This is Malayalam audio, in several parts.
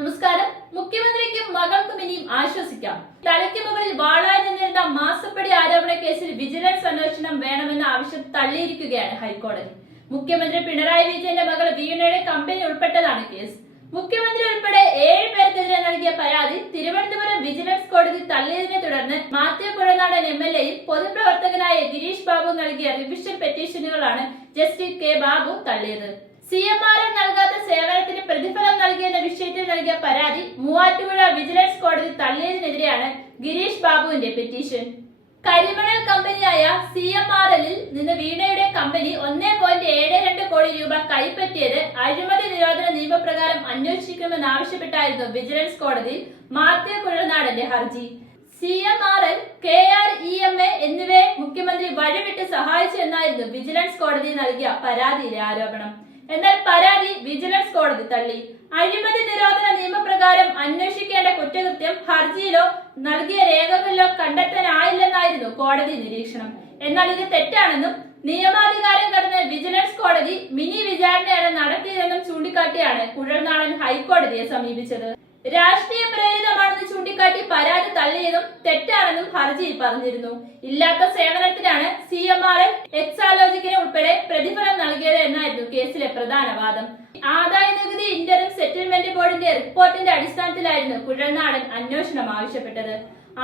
നമസ്കാരം. മുഖ്യമന്ത്രിക്കും മകൾക്കും ഇനിയും ആശ്വസിക്കാം. തലയ്ക്ക് മുകളിൽ വാളായി നിന്നിരുന്ന മാസപ്പടി ആരോപണ കേസിൽ വിജിലൻസ് അന്വേഷണം വേണമെന്ന ആവശ്യം തള്ളിയിരിക്കുകയാണ് ഹൈക്കോടതി. മുഖ്യമന്ത്രി പിണറായി വിജയന്റെ മകൾ വീണയുടെ കമ്പനി ഉൾപ്പെട്ടതാണ് കേസ്. മുഖ്യമന്ത്രി ഉൾപ്പെടെ ഏഴ് പേർക്കെതിരെ നൽകിയ പരാതി തിരുവനന്തപുരം വിജിലൻസ് കോടതി തള്ളിയതിനെ തുടർന്ന് മാത്യു പുഴനാടൻ എം എൽ എയും പൊതുപ്രവർത്തകനായ ഗിരീഷ് ബാബു നൽകിയ റിവിഷൻ പെറ്റീഷനുകളാണ് ജസ്റ്റിസ് കെ ബാബു തള്ളിയത്. സി എം ആർ നൽകാത്ത സേവനത്തിന് പ്രതിഫലം നൽകിയെന്ന വിഷയത്തിൽ നൽകിയ പരാതി മൂവാറ്റുപുഴ വിജിലൻസ് കോടതി തള്ളിയതിനെതിരെയാണ് ഗിരീഷ് ബാബുവിന്റെ പെറ്റീഷൻ. കരിമണൽ കമ്പനിയായ സി എം ആർ എല്ലിൽ നിന്ന് വീണയുടെ കമ്പനി ഒന്നേ പോയിന്റ് ഏഴ് രണ്ട് കോടി രൂപ കൈപ്പറ്റിയത് അഴിമതി നിരോധന നിയമപ്രകാരം അന്വേഷിക്കണമെന്നാവശ്യപ്പെട്ടായിരുന്നു വിജിലൻസ് കോടതിയിൽ മാത്യു കുഴൽനാടന്റെ ഹർജി. C M R L K R E M A എന്നിവയെ മുഖ്യമന്ത്രി വഴിവിട്ട് സഹായിച്ചു എന്നായിരുന്നു വിജിലൻസ് കോടതി നൽകിയ പരാതിയിലെ ആരോപണം. എന്നാൽ പരാതി വിജിലൻസ് കോടതി തള്ളി. അഴിമതി നിരോധന നിയമപ്രകാരം അന്വേഷിക്കേണ്ട കുറ്റകൃത്യം ഹർജിയിലോ നൽകിയ രേഖകളിലോ കണ്ടെത്താനായില്ലെന്നായിരുന്നു കോടതി നിരീക്ഷണം. എന്നാൽ ഇത് തെറ്റാണെന്നും നിയമാധികാരം കടന്ന് വിജിലൻസ് കോടതി മിനി വിചാരണയാണ് നടത്തിയതെന്നും ചൂണ്ടിക്കാട്ടിയാണ് കുഴൽനാടൻ ഹൈക്കോടതിയെ സമീപിച്ചത്. രാഷ്ട്രീയ തള്ളിയതും തെറ്റാണെന്നും ഹർജിയിൽ പറഞ്ഞിരുന്നു. ഇല്ലാത്ത സേവനത്തിനാണ് സി എം ആർ എക്സാലോജിക്കിന് ഉൾപ്പെടെ പ്രതിഫലം നൽകിയത് എന്നായിരുന്നു കേസിലെ പ്രധാന വാദം. ആദായ നികുതി ഇന്ററിം സെറ്റിൽമെന്റ് ബോർഡിന്റെ റിപ്പോർട്ടിന്റെ അടിസ്ഥാനത്തിലായിരുന്നു കുഴൽനാടൻ അന്വേഷണം ആവശ്യപ്പെട്ടത്.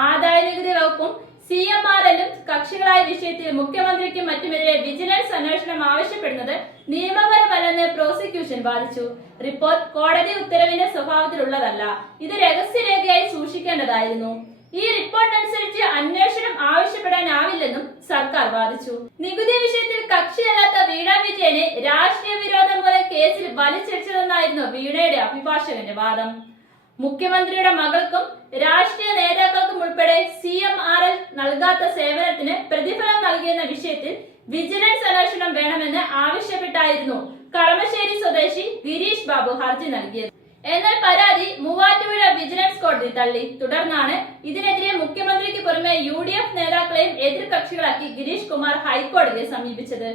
ആദായ നികുതി വകുപ്പും സി എം ആർ എല്ലും കക്ഷികളായ വിഷയത്തിൽ മുഖ്യമന്ത്രിക്കും മറ്റുമെതിരെ വിജിലൻസ് അന്വേഷണം ആവശ്യപ്പെടുന്നത് നിയമപരമല്ലെന്ന് പ്രോസിക്യൂഷൻ വാദിച്ചു. റിപ്പോർട്ട് കോടതി ഉത്തരവിന്റെ സ്വഭാവത്തിലുള്ളതല്ല. ഇത് രഹസ്യരേഖയായി സൂക്ഷിക്കേണ്ടതായിരുന്നു ഈ റിപ്പോർട്ട് അനുസരിച്ച് അന്വേഷണം ആവശ്യപ്പെടാനാവില്ലെന്നും സർക്കാർ വാദിച്ചു. നികുതി വിഷയത്തിൽ കക്ഷിയല്ലാത്ത വീണ വിജയനെ രാഷ്ട്രീയ വിരോധം പോലെ കേസിൽ വലിച്ചിടിച്ചതെന്നായിരുന്നു വീണയുടെ അഭിഭാഷകന്റെ വാദം. മുഖ്യമന്ത്രിയുടെ മകൾക്കും രാഷ്ട്രീയ നേതാക്കൾക്കും ഉൾപ്പെടെ സി എം ആർ എൽ നൽകാത്ത സേവനത്തിന് പ്രതിഫലം നൽകിയെന്ന വിഷയത്തിൽ വിജിലൻസ് അന്വേഷണം വേണമെന്ന് ആവശ്യപ്പെട്ടായിരുന്നു കളമശ്ശേരി സ്വദേശി ഗിരീഷ് ബാബു ഹർജി നൽകിയത്. എന്നാൽ പരാതി മൂവാറ്റുപുഴ വിജിലൻസ് കോടതി തള്ളി. തുടർന്നാണ് ഇതിനെതിരെ മുഖ്യമന്ത്രിക്ക് പുറമെ യു ഡി എഫ് നേതാക്കളെയും എതിർകക്ഷികളാക്കി ഗിരീഷ് കുമാർ ഹൈക്കോടതിയെ സമീപിച്ചത്.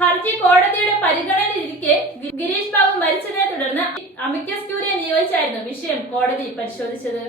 ഹർജി കോടതിയുടെ പരിഗണനയിലിരിക്കെ ഗിരീഷ് ബാബു മരിച്ചതിനെ തുടർന്ന് അമിക്കസ് ക്യൂരിയെ നിയോഗിച്ചായിരുന്നു വിഷയം കോടതി പരിശോധിച്ചത്.